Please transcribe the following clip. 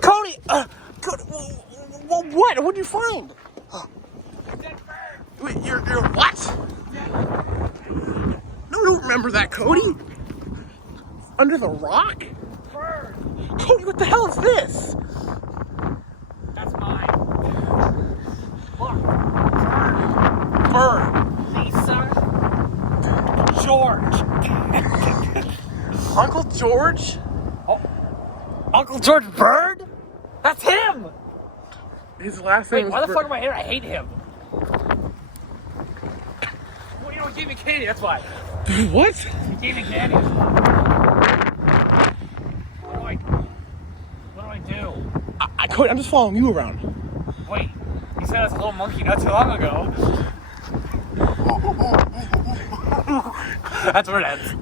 Cody, Cody, what? What'd you find? Wait, you're what? No, I don't remember that, Cody. Under the rock? Bird. Cody, what the hell is this? That's mine. Look. Bird. Lisa. George. Uncle George? Oh, Uncle George Bird? That's him! His last Wait, name why was the fuck am I here? I hate him. Well, you know, he gave me candy, that's why. What? He gave me candy. What do I do? Cody, I'm just following you around. Wait, he said I was a little monkey not too long ago. That's where it ends.